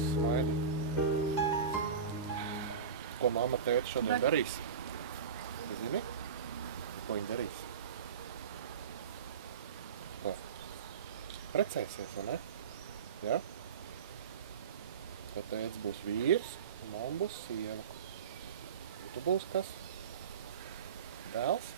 Klausa smaida. Ko mamma tēti šodien darīs? Tu zini? Ko viņi darīs? Ko? Precēsies, vai ne? Ja? Tad tētis būs vīrs, un mamma būs sieva. Un tu būsi kas? Dēls?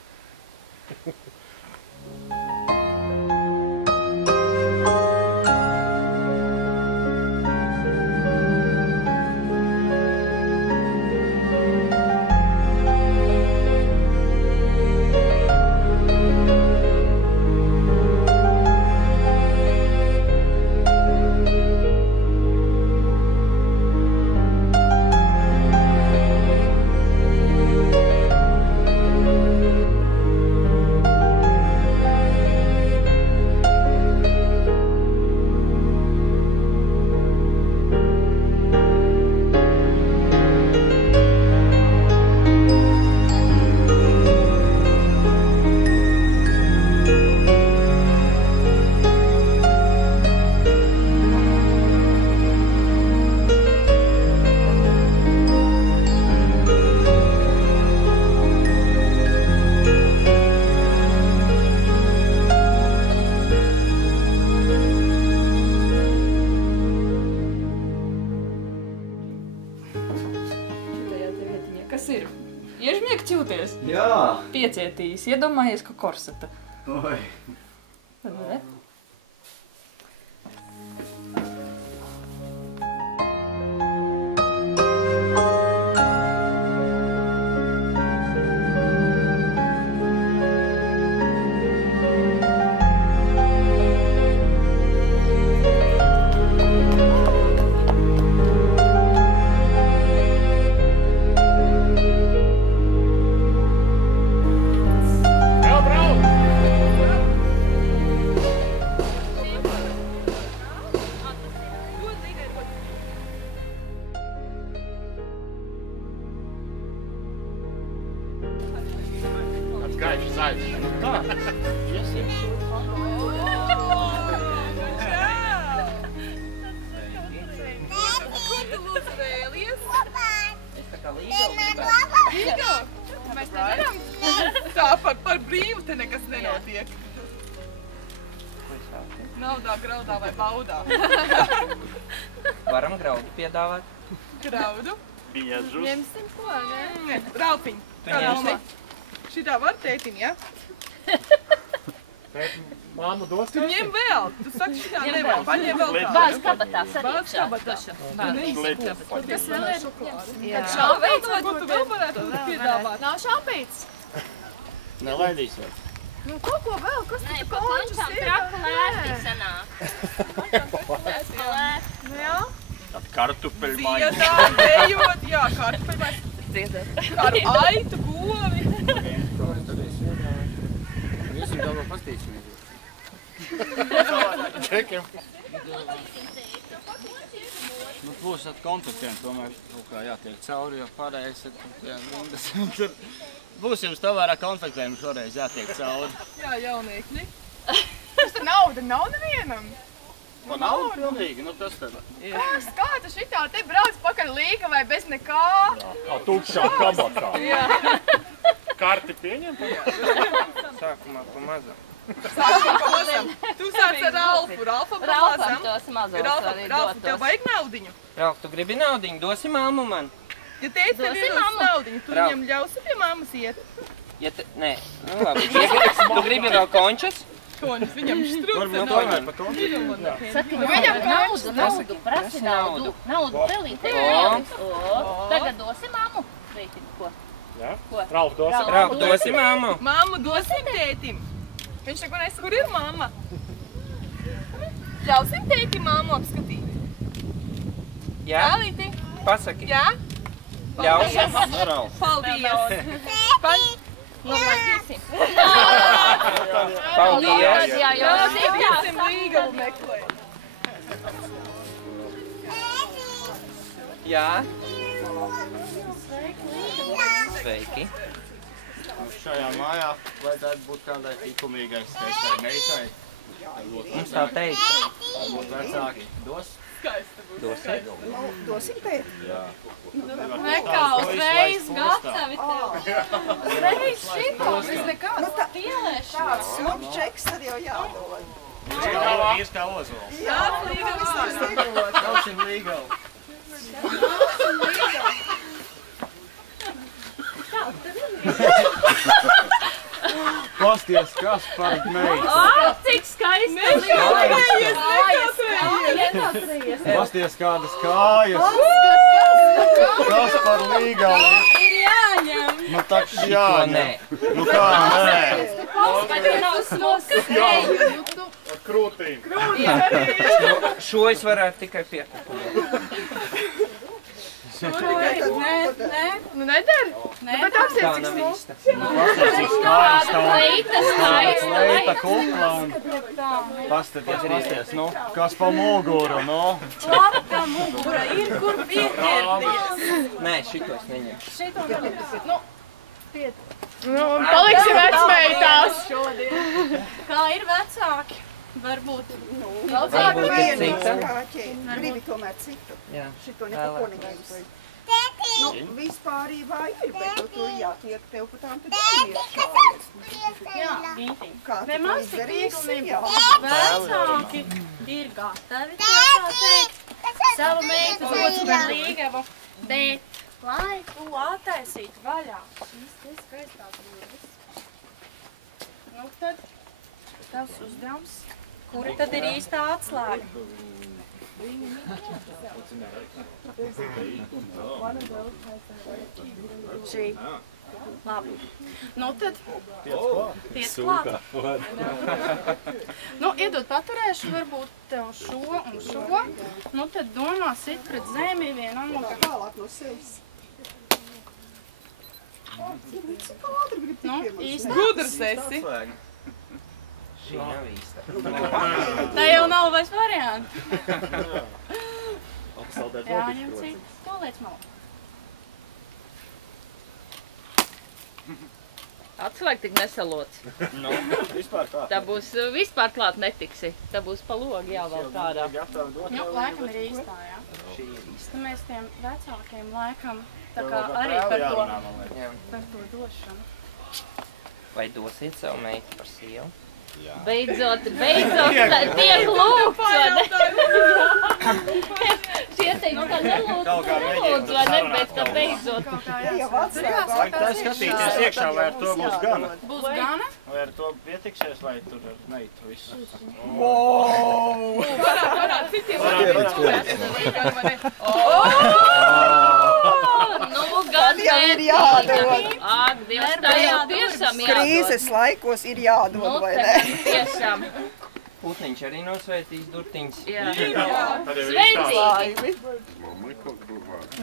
Kas ir? Iežmiegts jūties? Jā! Piecietījis, iedomājies, ka korseta. Oi! Tad, ne? Gaiši zaļš. Tā, iesim. Ko tu lūdzu vēlies? Es tā kā līgavu gribētu. Līgavu? Mēs nevaram? Tā, par brīvu te nekas nenotiek. Naudā, graudā vai baudā? Varam graudu piedāvāt. Graudu? Biežus. Ņemsim ko, ne? Nē, raupiņu. Tu ņemsi? Šitā var tētim, ja? Tēti, māmu dos Tu ņem vēl. Tu saki šitā nevar. Paņem vēl kādu. Bāz kabatā, Bāz kabatā. Kas vēl ir? Kad šāpēc, ko tu vēl varētu piedāvāt? Nav šāpīts. Nelaidīsies. Nu, ko vēl? Kas tu Nē, tu pa končām traka lēti sanāk. Nu, jā? Tad kartupeļu maiņa. Ziedā, dejot, jā, kartupeļu maiņa. Ar aitu, govi. Iesim domā pastīsimies. Čekiem. Nu, būs at kontaktiem, tomēr kaut kā jātiek cauri, jo pārējais ir rundas. Būs jums tomēr ar kontaktiem šoreiz jātiek cauri. Jā, jauniekļi. Tas te nauda nav nevienam. Pa naudu pilnīgi, nu tas tad. Kas, kā tu šitā te brauc pakaļ līga vai bez nekā? Kā tukšā kabatā. Jā. Karti pieņem? Sākumā pa mazam. Sāksim pamazam. Tu sāc ar Ralfu. Ralfam Ralfam pamazam. tos mazos arī Ralfu, tev dotos. vajag naudiņu? Ralf, tu gribi naudiņu? Dosi māmu man. Ja teici, tev Dosi iedos mammu? naudiņu, tu Ralf. viņam ļausi pie mammas iet. Ja te... Nē, nu labi. Tu gribi vēl končas? Koņus, viņam štrūca Varbūt naudu. tomēr pa to. Saki, Viņam naudu, prasi naudu. Naudu pelīt. Tagad dosi mammu? Reiķinu, ko? Jā? Ko? Ralf dos. Ralf, dosi māmu. Mammu dosim tētim. Viņš neko nes, kur ir mamma? Ļausim tēti mammu apskatīt. Jā? Alīti? Pasaki. Jā? Ļausi? Ralf. Paldies. Nomaisīsim. Paldies. Jā, Jā, iesim līgavu meklēt. Jā? Sveiki. Šajā mājā vajadzētu būt kādai likumīgai skaistai meitai. Mums tā teica. Varbūt vecāki dos. Skaista Dosiet? Nu, dosim tēt? Nekā, uzreiz gatavi tev. Uzreiz šito, es nekāds Nu, tā- pielēšu. Tāds smums čeks tad jau jādod. Vīrs kā ozols. Jā, līga vispār. Kausim līgalu. Pasties, kas par meitu? Cik skaisti. Pasties, kādas kājas. Kas par līgalu? Ir jāņem. Nu, tak jāņem. Nu, kā nē? Vai tu nav smukas? Ej. Krūtīm. Šo es varētu tikai piekupulēt. Nē, nu nedari. Nē, bet Tā apsies, cik nav smuks. īsta. Tāda kleita skaista. Leita kukla un pasties, nu, kas pa muguru, nu. Plata mugura ir, kur pieķerties. Nē, šito es neņemšu. Nu, un paliksim vecmeitās. Kā ir vecāki? Varbūt. Varbūt ir Vienu cita. skāķi. Gribi tomēr citu. Jā. Šito neko neņems. Nu, vispārībā ir, bet tu tur jātiek tev pa tām tad ir šādas. Jā, Gītiņ. Kā tu Vai to mums tik izdarīsi? viegli Jā. Vecāki ir gatavi, tā teikt, savu meitu dots par līgavu, bet, lai tu attaisītu vaļā šīs te skaistās līgas, nu tad tavs uzdevums, kura tad ir īstā atslēga? Šī. Labi. Nu tad tiec klāt. Nu, iedod paturēšu varbūt tev šo un šo. Nu tad domā sit pret zemi vienalga. Tālāk no sevis. Cik ātri grib tik Nu, pie mums? īsti. Gudrs esi. Šī nav īsta. Tā jau nav vairs varianti. Jāņem citu. To liec malā. Atslēg tik nesalots. Nu, vispār kā? Tā būs vispār klāt netiksi. Tā būs pa logu jāvēl tādā. Nu, laikam ir īstā, jā. Šī ir īsta. Nu, mēs tiem vecākiem laikam tā kā arī par Jā. to došanu. Vai dosiet savu meitu par sievu? Beidzot, tiek lūgts, vai ne? Šie teikt, ka nelūdz, vai ne, bet ka beidzot. Te jau atslēgā. Vajag tā skatīties iekšā, vai ar to būs gana. Būs gana? Vai ar to pietiksies, vai tur ar meitu visu. Varētu citiem Nu, gan Jau ir jādod. Ak, Dievs, tā jau tiešām jādod. Krīzes laikos ir jādod, Nu, vai tā ne? tiešām. Putniņš arī nosvētīs durtiņas. Jā. Sveicīgi.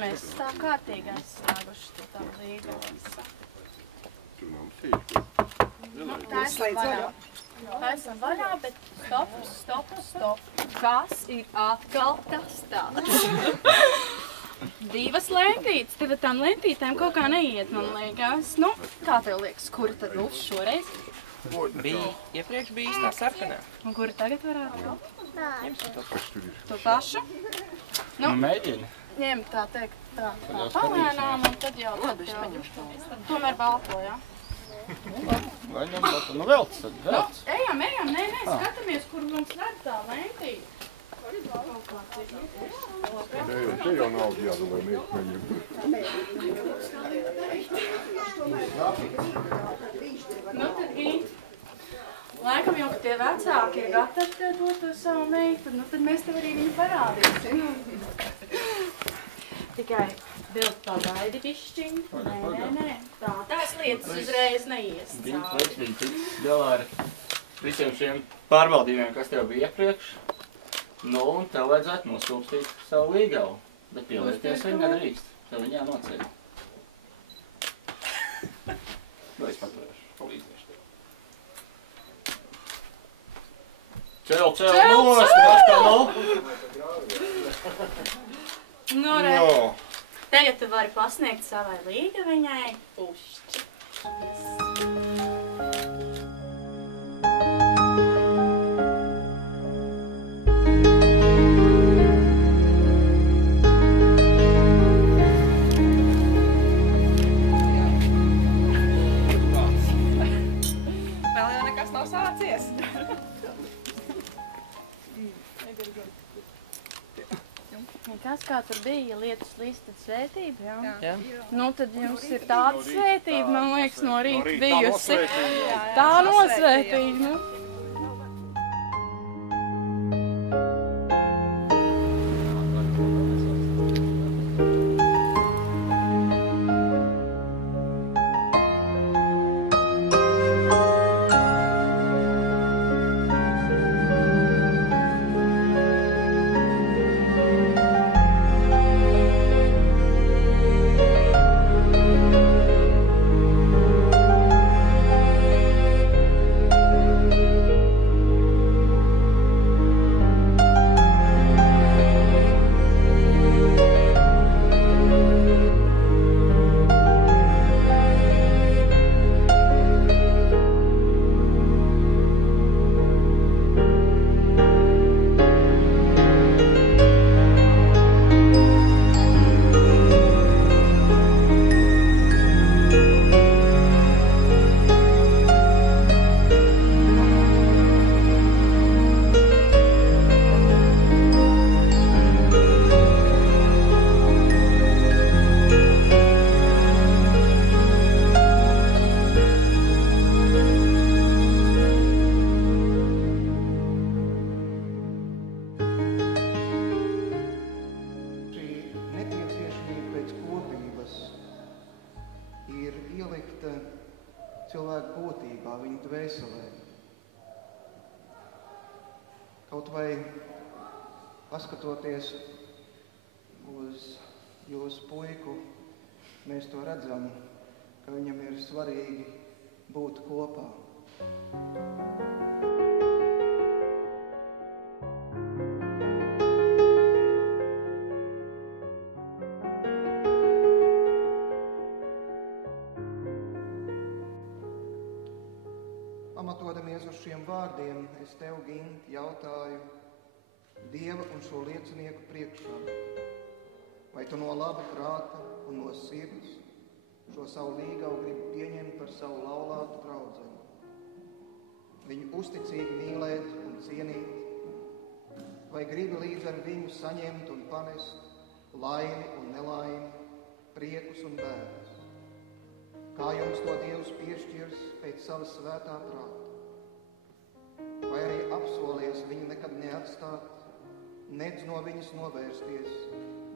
Mēs tā kārtīgi aizslēguši to tā līgavu. Tā esam vaļā. Tā esam vaļā, bet stop. Kas ir atkal tas tāds? Divas lentītes. Tev ar tām lentītēm kaut kā neiet, man liekas. Nu, kā tev liekas, kura tad būs šoreiz? Iepriekš bija īstā sarkanā. Un kura tagad varētu būt? Ņemsim to pašu. To pašu? Nu, mēģini. Ņem tā teikt, tā palēnām, un tad jau tad jau. Tomēr balto, jā? Vai ņem batu? Nu, velc tad, Nu, velc. ejam, nē, skatāmies, kur mums ved tā lentīte. Te jau nav jādod, lai neņem. Nu, tad Gīt, laikam jau, ka tie vecāki ir gatavi tev dot to savu meitu, nu tad mēs tev arī viņu parādīsim. Tikai bild pagaidi bišķiņ. Nē. Tās lietas uzreiz neies Viņa cauri. priekšlīgi tiks galā ar visiem šiem pārbaudījumiem, kas tev bija iepriekš. Nu, un tev vajadzētu noskūpstīt savu līgavu. Bet pielieties viņa nedrīkst. Tev viņa jānoceļ. Nu, es paturēšu, palīdzēšu tev. Cel, nost, kas tā nav? Nu, re. Tagad tu vari pasniegt savai līgaviņai pušķi. tur bija lietus lista svētība, jā? Jā. Nu, tad jums ir tāda svētība, man liekas, no rīta bijusi. Tā nosvētība, nu. cilvēku būtībā, viņa dvēselē. Kaut vai paskatoties uz jūsu puiku, mēs to redzam, ka viņam ir svarīgi būt kopā. Pamatodamies uz šiem vārdiem, es tev, Ginti, jautāju Dieva un šo liecinieku priekšā, vai tu no laba prāta un no sirds šo savu līgavu gribi pieņemt par savu laulātu draudzeni, viņu uzticīgi mīlēt un cienīt, vai gribi līdz ar viņu saņemt un panest laimi un nelaimi, priekus un bēdas. Kā jums to Dievs piešķirs pēc savas svētā prāta? Vai arī apsolies viņu nekad neatstāt, nedz no viņas novērsties,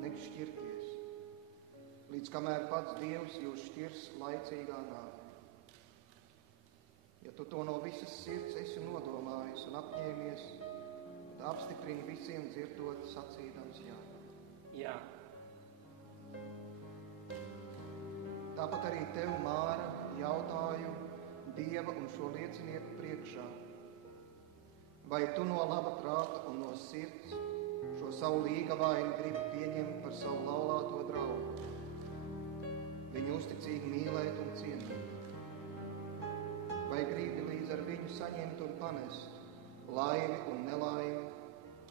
nedz šķirties, līdz kamēr pats Dievs jūs šķirs laicīgā nāvē. Ja tu to no visas sirds esi nodomājis un apņēmies, tad apstiprini visiem dzirdot sacīdams jā. Jā. Tāpat arī tev, Māra, jautāju Dieva un šo liecinieku priekšā, vai tu no laba prāta un no sirds šo savu līgavaini gribi pieņemt par savu laulāto draugu, viņu uzticīgi mīlēt un cienīt, vai gribi līdz ar viņu saņemt un panest laimi un nelaimi,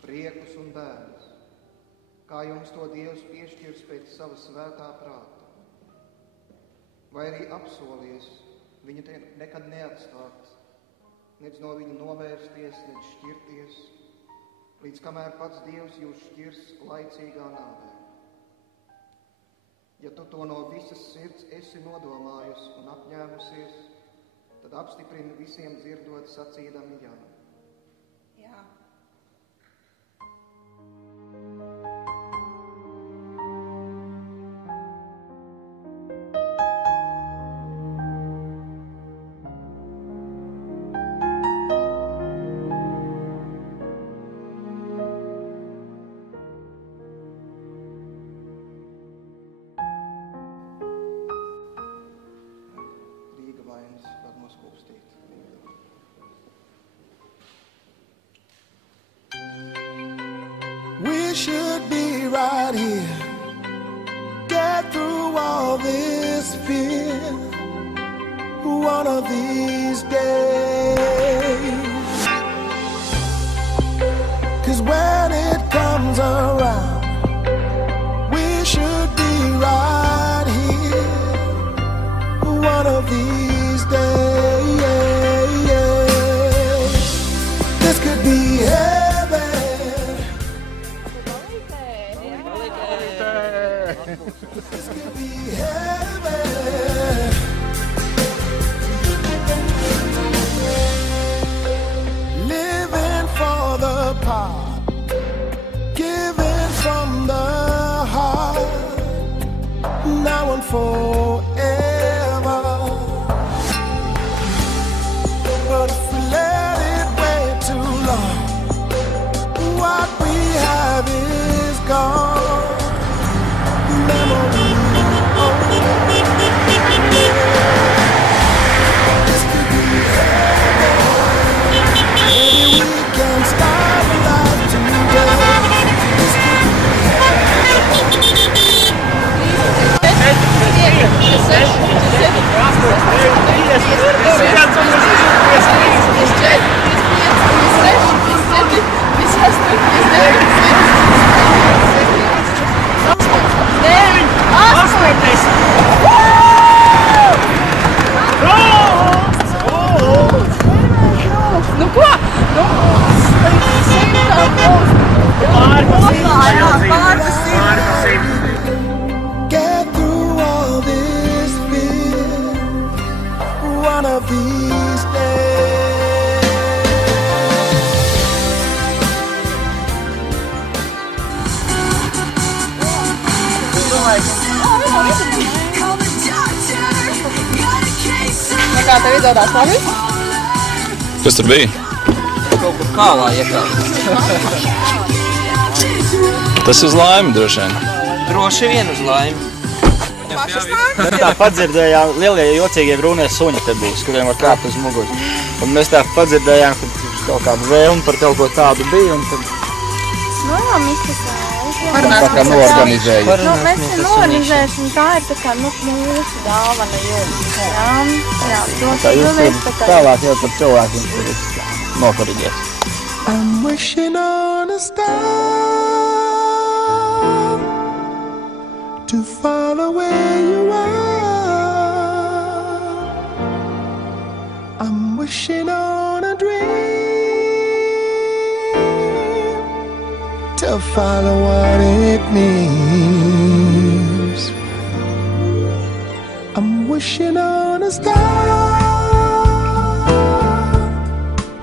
priekus un bēdas, kā jums to Dievs piešķirs pēc sava svētā prāta? Vai arī apsolies viņu te nekad neatstāt, nedz no viņu novērsties, nedz šķirties, līdz kamēr pats Dievs jūs šķirs laicīgā nāvē. Ja tu to no visas sirds esi nodomājusi un apņēmusies, tad apstiprini visiem dzirdot sacīdami jā. Jā. We should be right here, get through all this fear, one of these days. 'Cause when it comes around, we should be right here, one of these days. This could be heaven. Living for the part, giving from the heart, now and forever. But if we let it wait too long, what we have is gone. Memory only. This could be heaven. Maybe we can start alive together. This could be Nu ko? Nu, get through all this fear one of these days. Kā tev izdodas labi? Kas tur bija? Kaut kur kālā iekāpts. Tas uz laimi droši vien. Droši vien uz laimi. Mēs tā padzirdējām, lielie jocīgie brūnie suņi te būs, kuriem var kāpt uz muguras. Un mēs tā padzirdējām, ka kaut kāda vēlme par kaut ko tādu bija, un tad... Nu jā, mistisēs. Tā kā noorganizēja. Nu, mēs esam noorganizējuši, un tā ir tā kā, nu, mūsu dāvana jums. Jā, Tā jūs tālāk jau par cilvēkiem nokorīgies. I'm wishing on a star to follow where you are. I'm wishing on a dream to follow what it means. I'm wishing on a star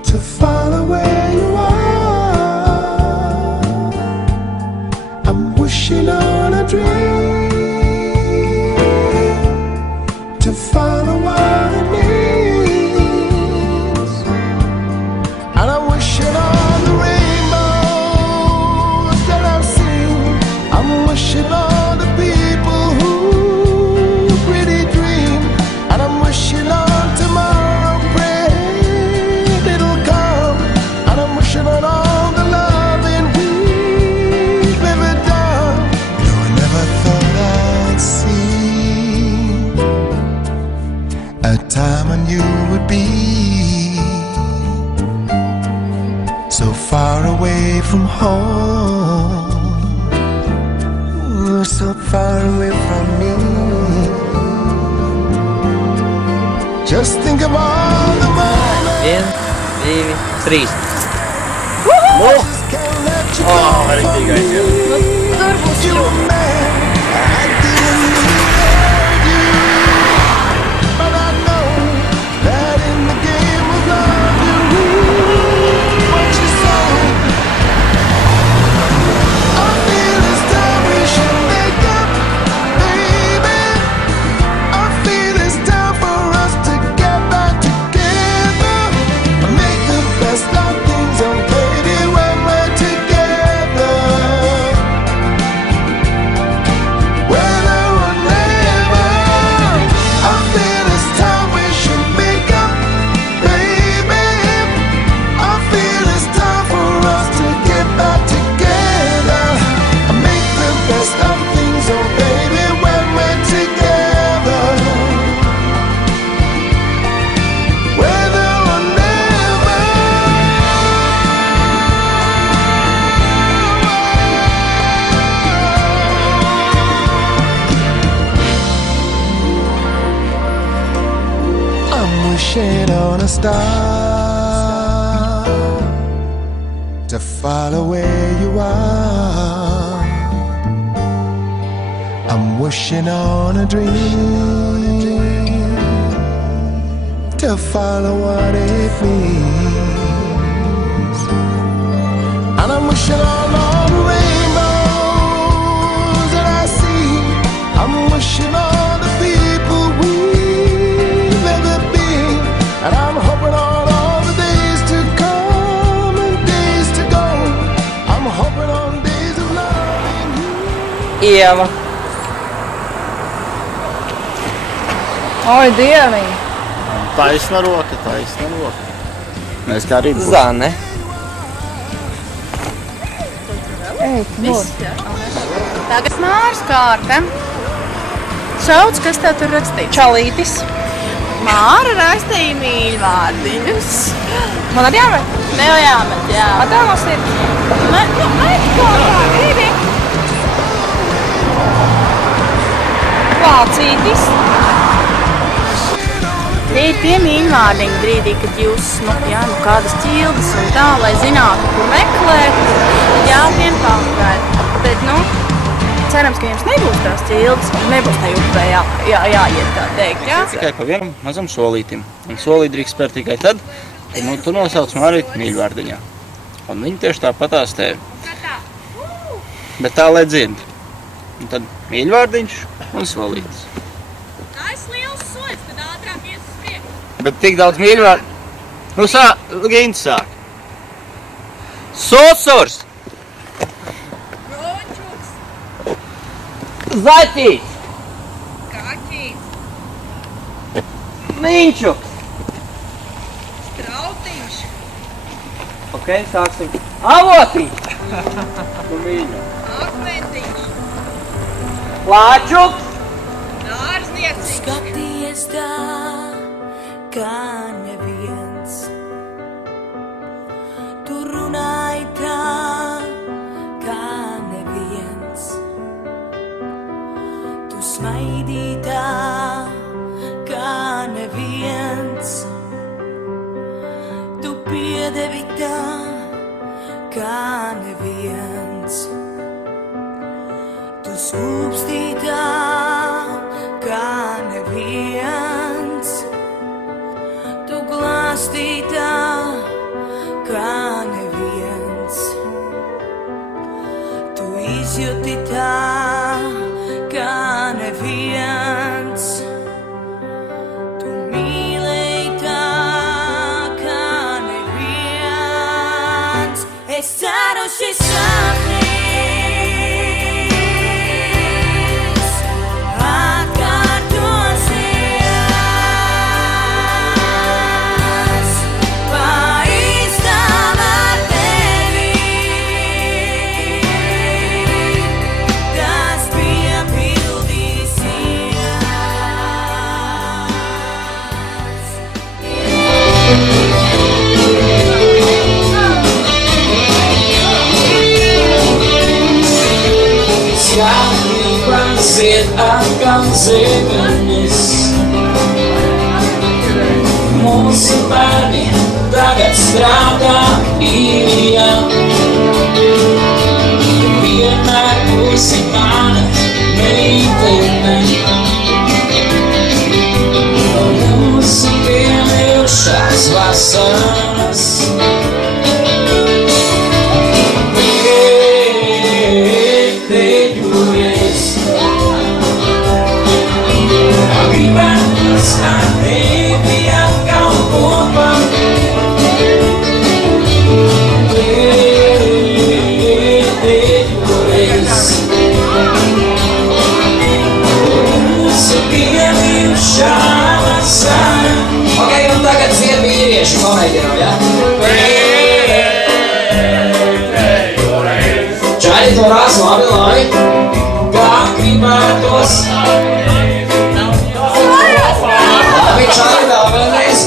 to follow where you are. I'm wishing on a dream to follow what it means. And I'm wishing on the rainbows that I've seen. I'm wishing on the people who really dream. And I'm wishing on tomorrow, praying it'll come. And I'm wishing on all the loving we've ever done. No, I never thought I'd see a time when you would be so far away from home, so far away from me. Just think of all the moments. 1, 2, 3. You were mad, I didn't need you, but I know that in the game of love you reap what you sow. I feel it's time we should make up, baby. I feel it's time for us to get back together, make the best of things, oh baby, when we're together. Whether or never, I feel it's time we should make up, baby. I feel it's time for us to get back together, make the best of things, oh baby, when we're together. Whether or never, I'm wishing on a star to follow where you are. I'm wishing on a dream to follow what it means. And I'm wishing on all the rainbows that I see. I'm wishing on the people we've ever been. And I'm hoping on all the days to come and days to go. I'm hoping on days of loving you. Ieva. Oi, Dieviņ! Taisna roka, taisna roka. Mēs kā arī būs. Zane. Viss. Tagad Māras kārta. Sauc, kas tev tur rakstīts? Čalītis. Māra rakstīja mīļvārdiņus. Man arī jāmet? Tev jāmet, jā. Tev mums ir? Met kopā, gribi. Lācītis. Tie mīļvārdiņi brīdī, kad jūs, kādas ķildes un tā, lai zinātu, kur meklēt, tad jāpiem pakaļ. Bet, cerams, ka jums nebūs tās ķildes un nebūs tai upē jāiet, tā teikt, jā? Tikai pa vienam mazam solītim. Un solīt drīkst spērt tikai tad, kad tu nosauc Māri mīļvārdiņā. Un viņi tieši tāpatās tevi. Bet tā, lai dzird. Un tad mīļvārdiņš un solītis. Bet tik daudz mīļvārdu. Gints sāk. Sosurs! Rončuks! Zaķīts! Kaķīts! Miņčuks! Strautiņš! Ok, sāksim. Avotiņš! Akmentiņš! Lāčuks! Dārzniecīgs! Skaties tā, kā neviens. Tu runāji tā, kā neviens. Tu smaidīji tā, kā neviens. Tu piedevi tā, kā neviens. Tu skūpstīji tā, kā neviens. Tu glāstīji tā, kā neviens. Tu izjūti tā, kā neviens. Tu mīlēji tā, kā neviens. Es ceru, šis sapnis Ziet atkal zemenis. Mūsu bērni tagad strādā īrijā. Vienmēr būsi mana meitene. Mūsu piemīlušās vasaras. Ok, un tagad dzied vīrieši pamēģinām, ja? Čaļi to rās labi, kā gribētos. Labi, čaļi vēl vēlreiz.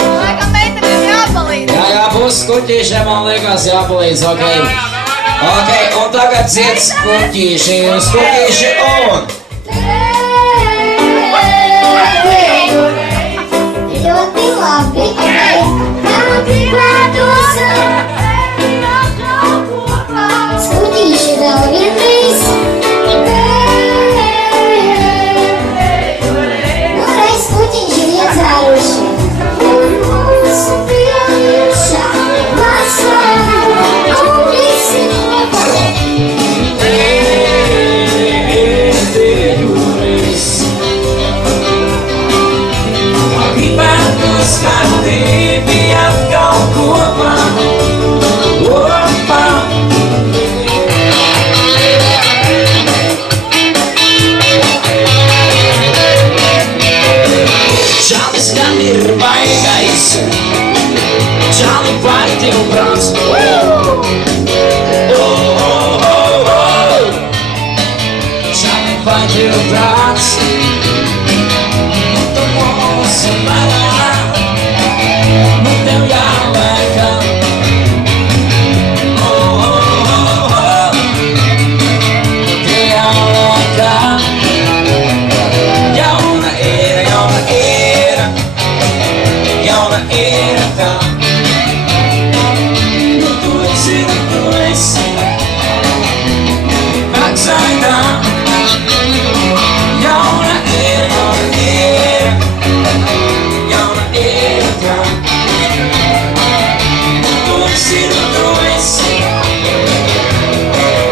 Laikam meitenēm jāpalīdz. Jā, būs kuķīšiem, man liekas, jāpalīdz, ok. Ok, un tagad dzied skuķīši, skuķīši un... Ļoti labi, kā gribētos. tāds, tu mūsu vaļā, nu tev jāliekā. Tev jāliekā. Jauna ir tā. Nu tu esi, vecākā. Jauna ir tā. Tu esi,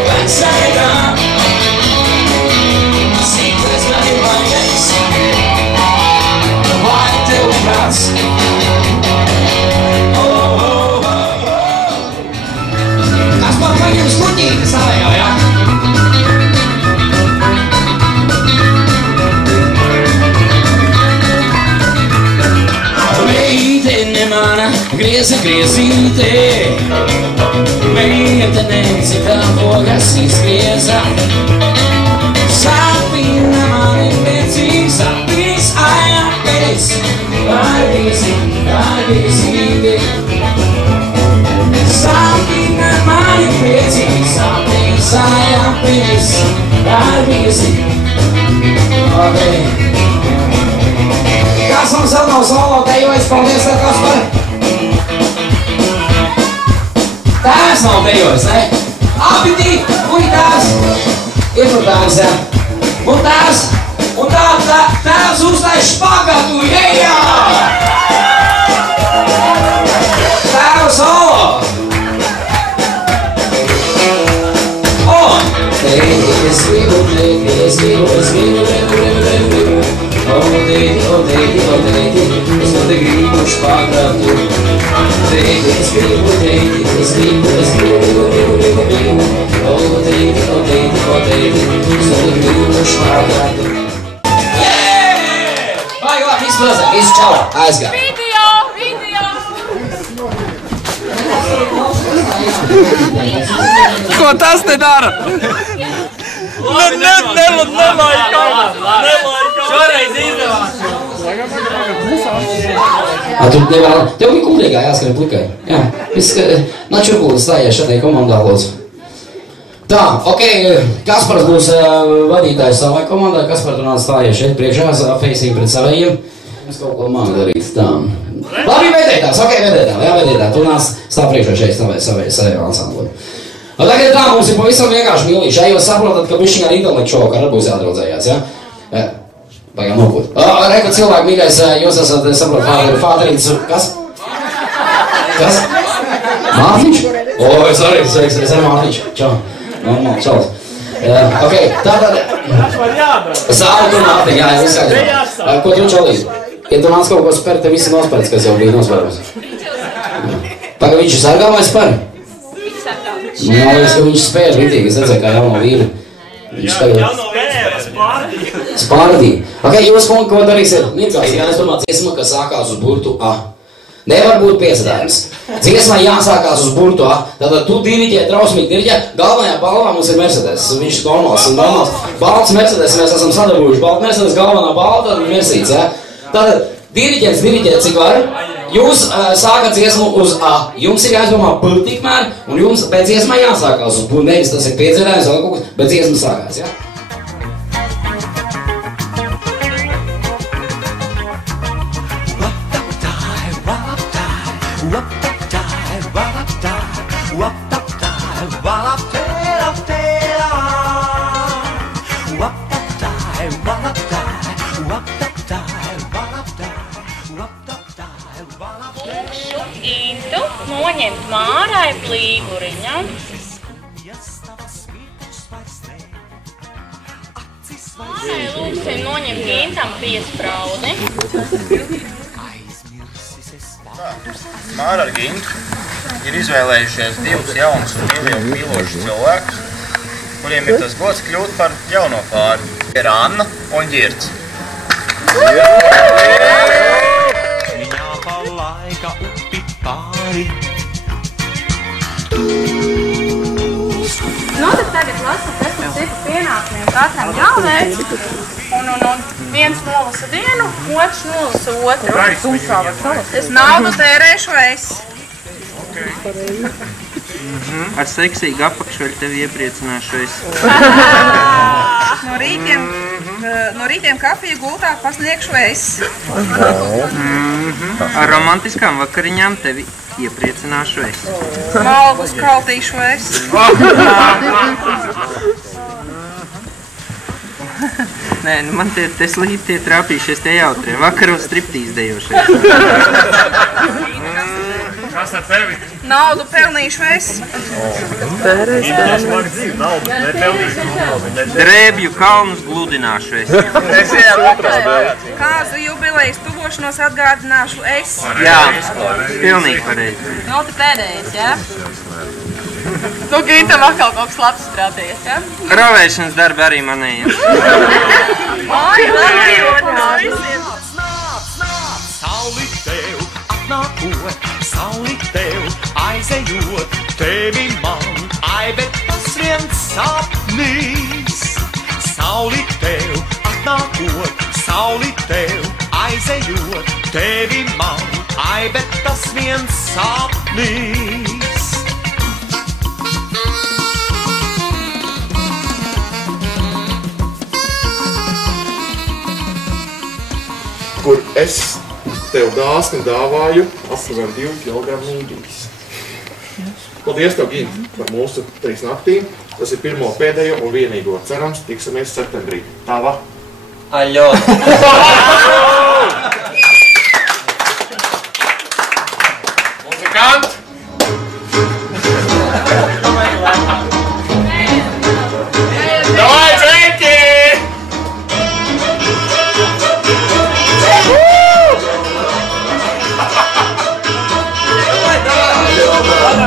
vecākā. Sīkais man ir vajadzīgs, vai tev kāds. Kas man paņem skuķīti savējā, jā? Meitene mana, griezi griezīte, meitene citā pogas izgrieza. Sapina mani pēcīs, sapīs, apēs, vārgīzīte. Sapina mani pēcīs, sapīs, apēs, vārgīzīte. Kas mums vēl nav solo dejojis, paldies, Kaspar. Tēvs nav dejojis, ne? Abi divi, un tēvs. Ir tur tēvs, jā. Un tēvs, un tēvs uztais špagatu, jējā! Tēvs solo. Es gribu. Oh, Deidi, es man te gribu špagatu. Deidi, es gribu. Oh, Deidi, es man te gribu špagatu. Yeah! Baigi labi, viss plazāk, viss čau, aizgā. Video! Ko tas te dara? Nelaikā! Šoreiz izdevās! Tu nevar, tev bija kuldīgā jāskrien plikai. Jā, viss, načurkulis stājies šādai komandā, lūdzu. Tā, ok, Kaspars būs vadītājs savai komandā, Kaspar tu nāc stājies šeit priekšā, facing pret savējiem. Es kaut ko māku darīt, tā. Labi, vedētājs, ok, vedētāji, tu nāc stāv priekšā šeit savai ansambli. Un tagad tā, mums ir pavisam vienkārši mīlīši, ja jūs saprotat, ka bišķiņ ar intelektu šovu, arī būs jādraudzējās, ja? Pagām nopūt. Reku cilvēku mīļais, jūs esat, saprotat, Fāterīts, kas? Kas? Mārtiņš? O, sorry, sveiks, es arī Mārtiņš. Čau. Normāli, čaus. Ok, tātad... Sāli tur Mārtiņ, jā, viss jāģināt. Ko tu čalīt? Ja tu nāc kaut ko spērt, te visi nospērts, kas jau bija nospērts. Pagā viņš sargā vai spēr? Man liekas, ka viņš spēr ritīgi, es redzēju, kā jauno vīru. Viņš tagad... Jauno vēra, spārdī. Ok, jūs punkti, ko darīsiet? Nīcās, es domāju, dziesma, kas sākās uz burtu A. Nevar būt piesādājums. Dziesmai jāsākās uz burtu A. Tātad tu diriģē, trausmīgi diriģē. Galvenajā balvā mums ir Mercedes. Viņš ir normāls. Balts Mercedes, mēs esam sadabūjuši. Balts Mercedes galvenā balva, tad ir Mercedes, ja? Tātad diriģēts diriģē, cik var. Jūs sākat dziesmu uz A. Jums ir jāizdomā P tikmēr, un jums pēc dziesmai jāsākās uz P. Nevis tas ir piedzerējums, vēl kaut kas, bet dziesma sākās, ja? Noņemt Mārai plīvuriņam. Mārai lūksim noņemt Gintam piespraudi. Māra ar Gintu ir izvēlējušies divus jaunus un jau mīlošus cilvēkus, kuriem ir tas gods kļūt par jauno pāri. Ir Anna un Ģirds. Viņā pa laika upi pāri. Nu, tad tagad lasa 10 citu 5. pienākumiem katram jāveic. Un viens nolasa vienu, otrs nolasa otru. Es naudu tērēšu es. Ar seksīgu apakšveļu tevi iepriecināšu es. No rītiem kafiju gultā pasniegšu es. Ar romantiskām vakariņām tevi iepriecināšu es. Malgus kaltīšu es. Nē, nu man te slīti tie trāpījušies tie jautrie. Vakaros striptīs dejošies. Kas ar tevi? Naudu pelnīšu es. Drēbju kalnus gludināšu es. Kāzu jubilejas tuvošanos atgādināšu es. Jā, pilnīgi pareizi. Nu, te pēdējais, jā? Nu, Gintam atkal kaut kas labs strādājies, jā? Ravēšanas darbi arī manējiem. Sauli tev atnākot, sauli tev aizejot, tevi man, bet tas viens sapnīs. Sauli tev atnākot, sauli tev aizejot, tevi man, bet tas viens sapnīs. Kur es tev dāsni dāvāju apmēram 2 kilogramu mīdīs. Paldies tev, Gint, par mūsu 3 naktīm. Tas ir pirmo, pēdējo un vienīgo. Cerams, tiksimies septembrī. Tava. Aļo! Muzikant! Davai, sveiki!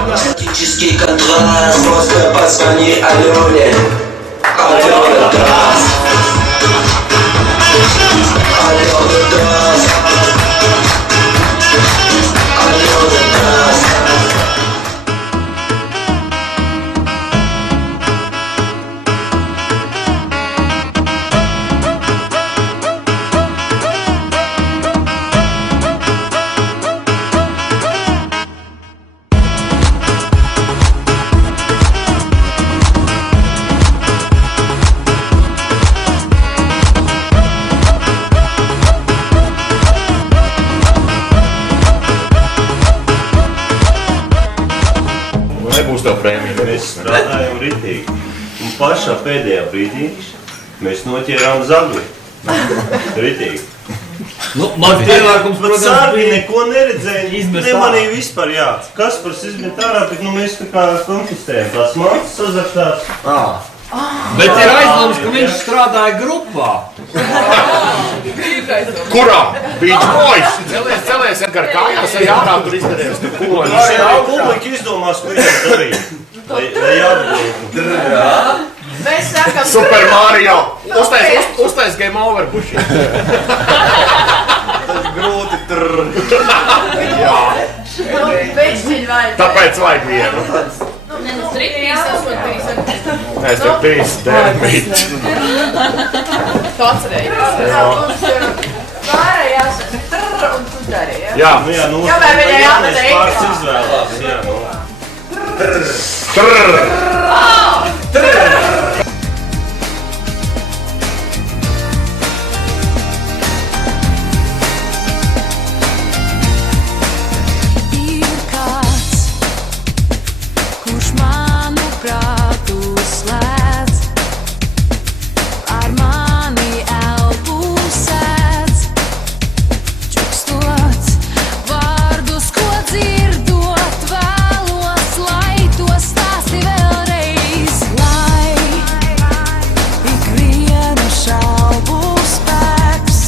Практически контраст, просто позвони Алене. Алена даст. Алена даст. Алена даст. Nebūs tev prēmija. Mēs strādājam ritīgi. Un pašā pēdējā brīdī mēs noķērām zagli. Ritīgi. Nu, man pienākums, protams, sargi neko neredzēja. Nemanīja vispār, jā. Kaspars izmet ārā, bet mēs tā kā konfistējam. Tās mācas sazaktās. Bet ir aizdoms, ka viņš strādāja grupā. Kurā? Beach Boys! Celies, Edgar, kājās ej ārā, tur izdarījās tu koļi. Publika izdomās, ko viņam darīt. Lai atbūtu. Mēs sakam... Super Mario! Uztais game over buši. Tas grūti trrr. Jā. Beigšķiņ vajag. Tāpēc vajag vienu. Ne, nu, 3, 8, 3. Es tev 3, 9. Tu atcerējies. Pārējās trrr un tu darīji, Jā. Kamēr viņai jāmeta Pārts izvēlās, jā. Trrr. Ir kāds, kurš manu prātu slēdz, ar mani elpu sēdz, čukstot vārdus, ko dzirdot vēlos, lai to stāsti vēlreiz, lai ikviena šaubu spēks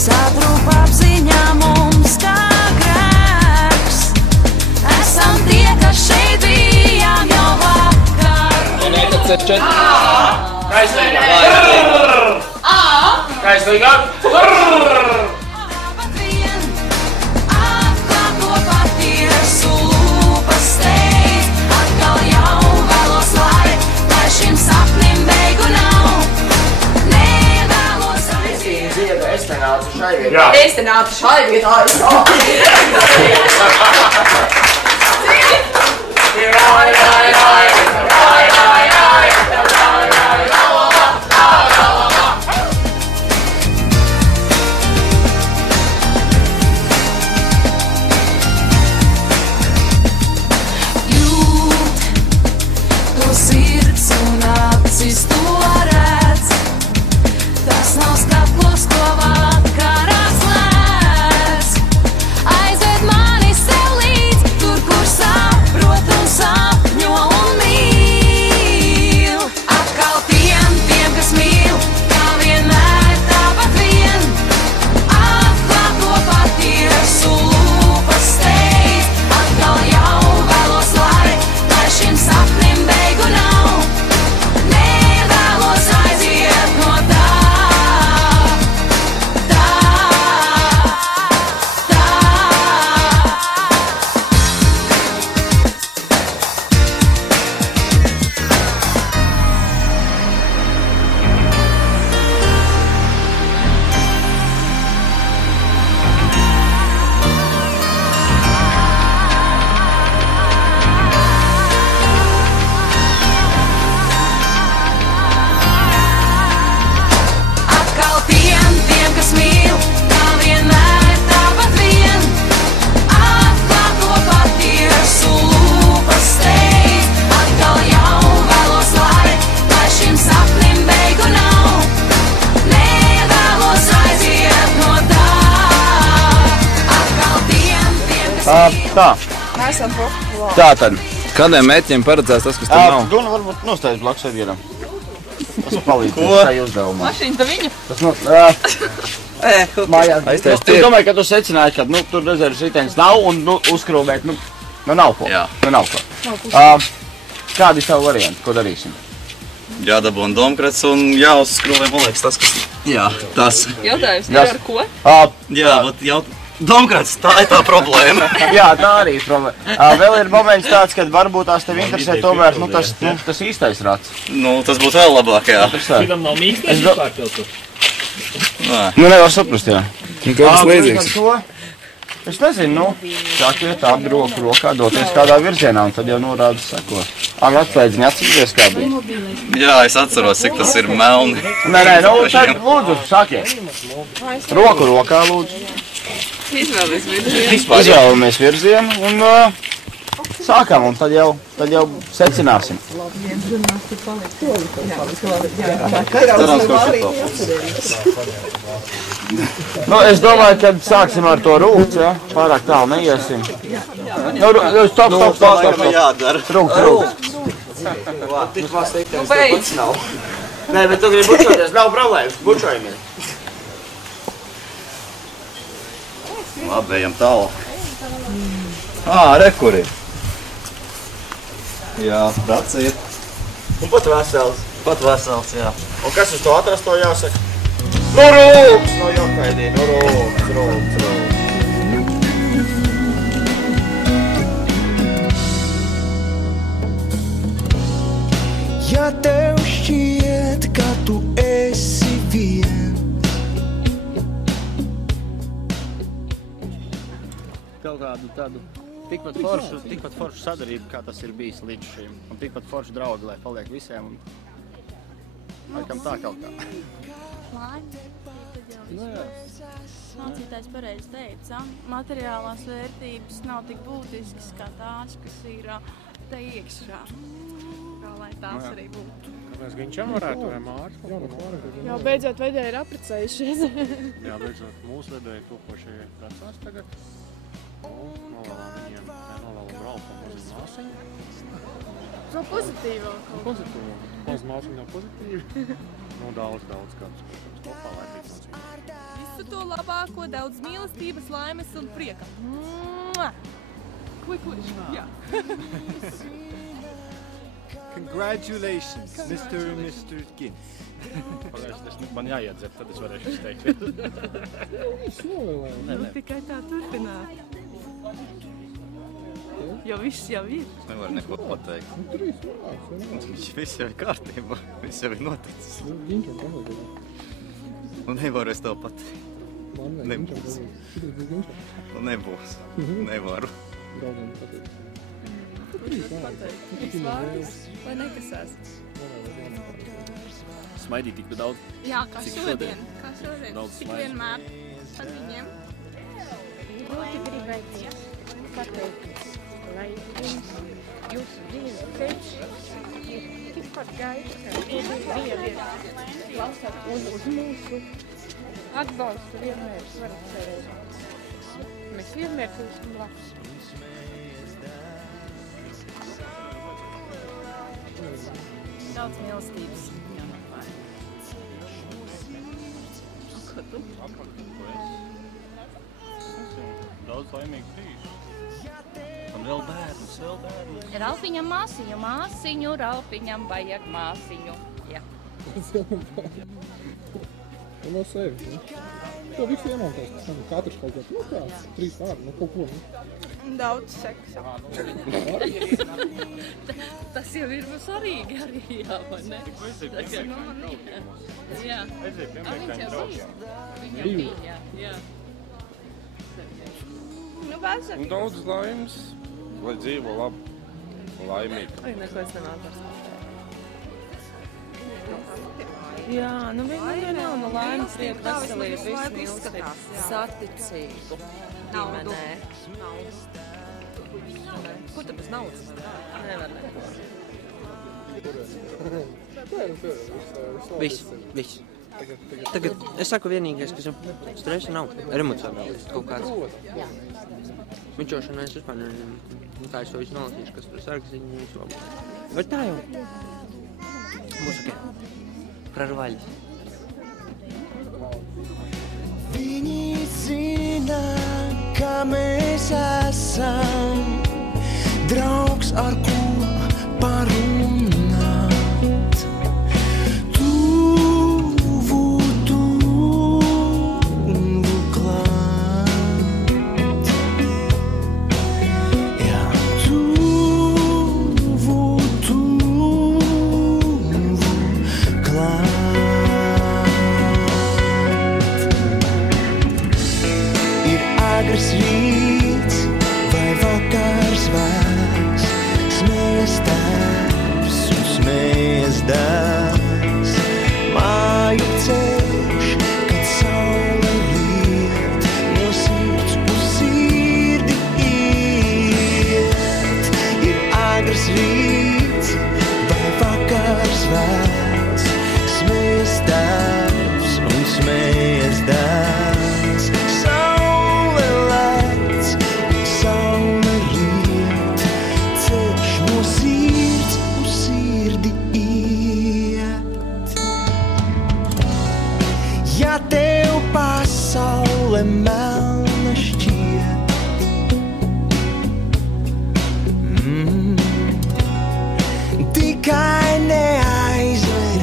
sadrūp apziņā mums kā grēks. Esam tie, kas šeit bijām jau vakar. Kaislīgāk! Pat vien atklāt to patiesu lūpas steidz. Atkal jau vēlos, lai šim sapnim beidz. Es te nācu šai vietā. Tā. Esam populāri. Tā tad. Kādiem mēķiem paredzēts tas, kas tur nav? Guna varbūt nostājas blakus Edgaram. Tas palīdz šai uzdevumā. Mašīna ta viņa. Tas no... Mājās. Es domāju, ka tu secināji, ka tur rezerves riteņas nav un uzkrūvēt, nav ko. Jā. Nav ko. Kādi savu varianti? Ko darīsim? Jādabūna domkrats un jāuzskrūvē, man liekas, tas, kas... Jā, tas. Jautājums ir ar ko? Jā, bet domkrats, tā ir tā problēma. Jā, tā arī ir problēma. Vēl ir moments tāds, kad varbūt tās tev interesē tomēr, tas īstais rats. Tas būtu vēl labāk, jā. Šitam nav mīkstais vispār piltu. Nevar saprast, jā. Kāds līdzīgs? Es nezinu, sāk iet tādu roku rokā, doties kādā virzienā, un tad jau norāda sekos. Atslēdziņi, atcerieties kā bija. Jā, es atceros, cik tas ir melni. Nē, tad lūdzu, sākiet. Roku rokā, lūdzu. Izvēlamies virzienu un sākam, un tad jau secināsim. Es domāju, ka sāksim ar to rūkts, ja? Pārāk tālu neiesim. Stop. Rūkts. Beidz. Nē, bet tu gribi bučoties, nav problēmas, bučojamies. Labi, ejam tālāk. Re, kur ir? Jā, rats ir. Un pat vesels. Pat vesels, jā. Un kas uz to atrasto jāsaka? Rūks! Jokaidī, rūks. Ja tev šķiet, ka tu esi viens, kaut kādu tādu tikpat foršu sadarību, kā tas ir bijis līdz šim. Un tikpat foršu draugi, lai paliek visiem. Laikam tā kaut kā. Mācītājs pareizi teica, materiālās vērtības nav tik būtiskas kā tās, kas ir te iekšā. Kā lai tās arī būtu. Kāpēc Ginčam varētu vai Mārķis? Jā, beidzot vedēji ir apprecējušies. Jā, beidzot mūsu vedēji topošie precās tagad. Novēlam Ralfam maziņu māsiņu. Šo pozitīvāko. Pozitīvāko. Maz māsiņu nav pozitīvi. Daudz kādus, protams, kopā laimīgs mācību. Visu to labāko, daudz mīlestības, laimes un prieka. Kuikuši, jā. Congratulations, Mr. and Mr. Gins. Man jāiedzer, tad es varēšu izteikt. Tikai tā turpināt. Jo viss jau ir. Es nevaru neko pateikt. Viss jau ir kārtībā, viss jau ir noticis. Un nevaru es tev pateikt. Nebūs. Nebūs. Nevaru. Lai nekasās. Smaidīt tik daudz. Jā, kā Cik šodien. Daudz Cik smaidīt. vienmēr par viņiem. Ļoti gribēju pateikt, lai jūsu dzīves ceļš ir tikpat gaišs, ka ir klausāt uz mūsu atbalstu vienmēr varat cerēt. Mēs vienmēr būsim labs. Daudz mīlestības. Ko tu? Daudz laimīgu brīžu. Un vēl bērnus. Ralfiņam māsiņu, māsiņu, Ralfiņam vajag māsiņu. Jā. Un no sevi, ne? To visu iemākās, katrs kaut ko, kāds, 3 vārdi, kaut ko, Daudz seksa. Tas jau ir svarīgi arī, jā, vai ne? Tas jau jā. Aiziet, Viņš jau bija. Viņam bija, jā. Un daudz laimes, lai dzīvo labi, laimīgi. Ai, neko es nemāku. Jā, nu viņa nav no laimes, prieka, veselība, visu mīlestību, saticību, ģimenē. Kur tad bez naudas? Nevar neko. Viss. Tagad es saku vienīgais, kas stresa nav, ir emocionāli kaut kāds. Mičošanai es vispār nezinu, kā es to visu nolasīšu, kas tur sargziņu un visu labu. Bet tā jau. Būs ok. Prarvaļas. Viņi zina, ka mēs esam draugs, ar ko parunāt. Tuvu klāt. Jā, tuvu klāt. Ir agrs rīts vai vakars vēls, smējas tēvs un smējas dēls. Māju ceļš, kad saule riet, no sirds uz sirdi iet. Ir agrs rīts vai vakars vēls, smējas tēvs un smējas dēls. Saule lec, saule riet, ceļš no sirds uz sirdi iet. Ja tev pasaule melna šķiet, tikai neaizver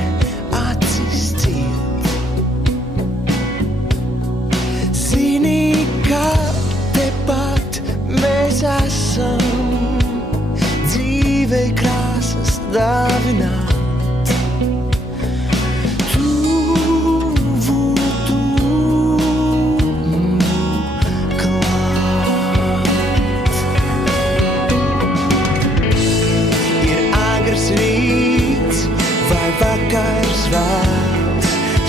acis ciet. Zini, ka tepat mēs esam dzīvei krāsas dāvināt. Tuvu klāt. Ir agrs rīts vai vakars vēls,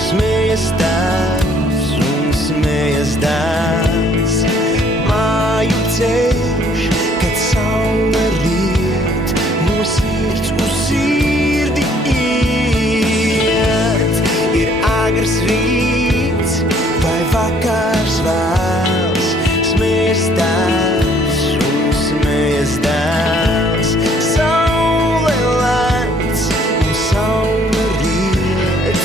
smējas tēvs un smējas dēls. Māju ceļš, kad saule riet, no sirds uz sirdi iet. Ir agrs rīts vai vakars vēls, smējas tēvs un smējas dēls. Saule lec un saule riet,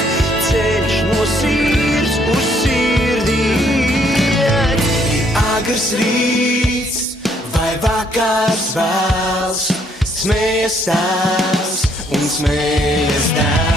ceļš no sirds uz sirdi iet. Ir agrs rīts vai vakars vēls, smējas tēvs un smējas dēls.